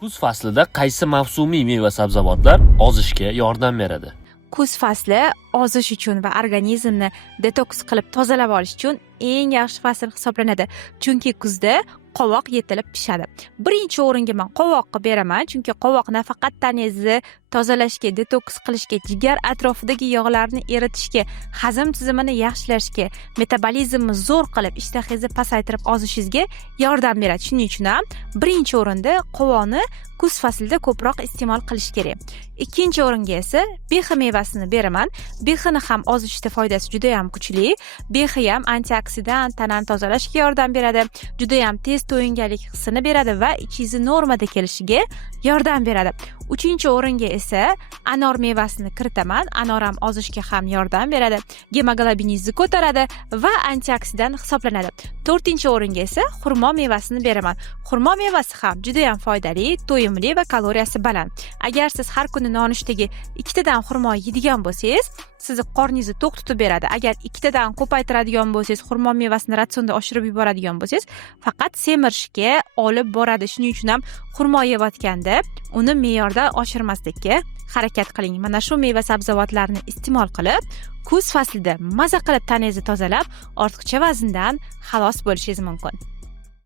Kuz faslida qaysi mavsumiy meva-sabzavotlar ozishga yordam beradi? Kuz fasli ozish uchun va organizmni detoks qilib tozalab olish uchun eng yaxshi fasl hisoblanadi. Chunki kuzda qovoq yetilib pishadi. Birinchi o'ringa men qovoqqa beraman, chunki qovoq nafaqat tanangizni tozalashga, detoks qilishga, jigar atrofidagi yog'larni eritishga, hazm tizimini yaxshilashga, metabolizmni zo'r qilib, ishtahangizni pasaytirib ozishingizga yordam beradi. Shuning uchun ham birinchi o'rinda qovoqni kuz faslida ko'proq iste'mol qilish kerak. Ikkinchi o'ringa esa behi mevasini beraman. Behini ham ozishda foydasi juda ham kuchli. Behi ham antioksidant, tanani tozalashga yordam beradi. Juda ham tez to'yinganlik hissini beradi va ichingizni normada kelishiga yordam beradi. Uchinchi o'ringa esa anor mevasini kiritaman. Anor ham ozishga ham yordam beradi. Gemoglobiningizni ko'taradi va antioksidant hisoblanadi. To'rtinchi o'ringa esa xurmo mevasini beraman. Xurmo mevasi ham juda ham foydali, to'yimli va kaloriyasi baland. Agar siz har kuni nonushtaga 2 tadan xurmo yeydigan bo'lsangiz, sizni qorningizni to'q tutib beradi. Agar 2 tadan ko'paytiradigan bo'lsangiz, xurmo mevasini ratsionda oshirib yuboradigan bo'lsangiz, faqat semirishga olib boradi. Shuning uchun ham xurmo yeyotganda uni me'yorda oshirmaslikka harakat qiling. Mana shu meva sabzavotlarni iste'mol qilib, kuz faslida maza qilib tanangizni tozalab, ortiqcha vazndan xalos bo'lishingiz mumkin.